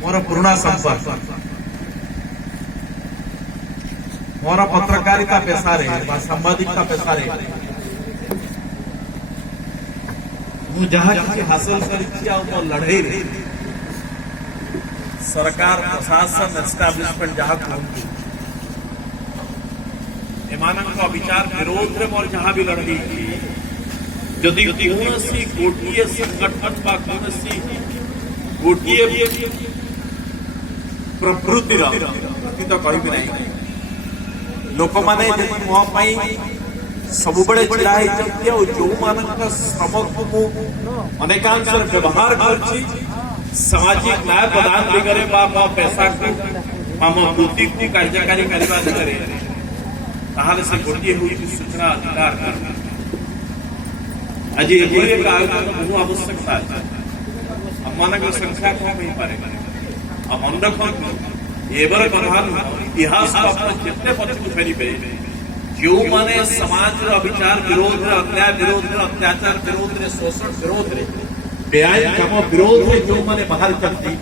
मोर पुराना संपर्क मोर पत्रकारिता पेशारे सांबादिकता पेशारे जहाँ किसी हासिल कर लड़े सरकार प्रशासन एस्टाब्लिशमेंट जहाँ कहूँ एमानक विचार विरोध में मोर जहाँ भी लड़ी जदि कौन गोटे संगठन गोटे प्रवृत्तिर तो कहि ना लोक मैंने मो सब छिड़ा जो मान श्रम को अनेकांश व्यवहार कर सामाजिक न्याय प्रदान दिगरे मो पैसा को मो वृत्ति को कार्यकारी करने दिगरे ताहले से गोटे हूँ सूचना अधिकार आज एक आयोजन बहु आवश्यकता है हम संख्या कम हो पारे मन रखु एवर प्रधान इतिहास जितने पक्ष को फेरी पे जो माने समाज अविचार विरोध अन्याय विरोध अत्याचार विरोध शोषण विरोध बेआईन काम विरोध जो माने बाहर करती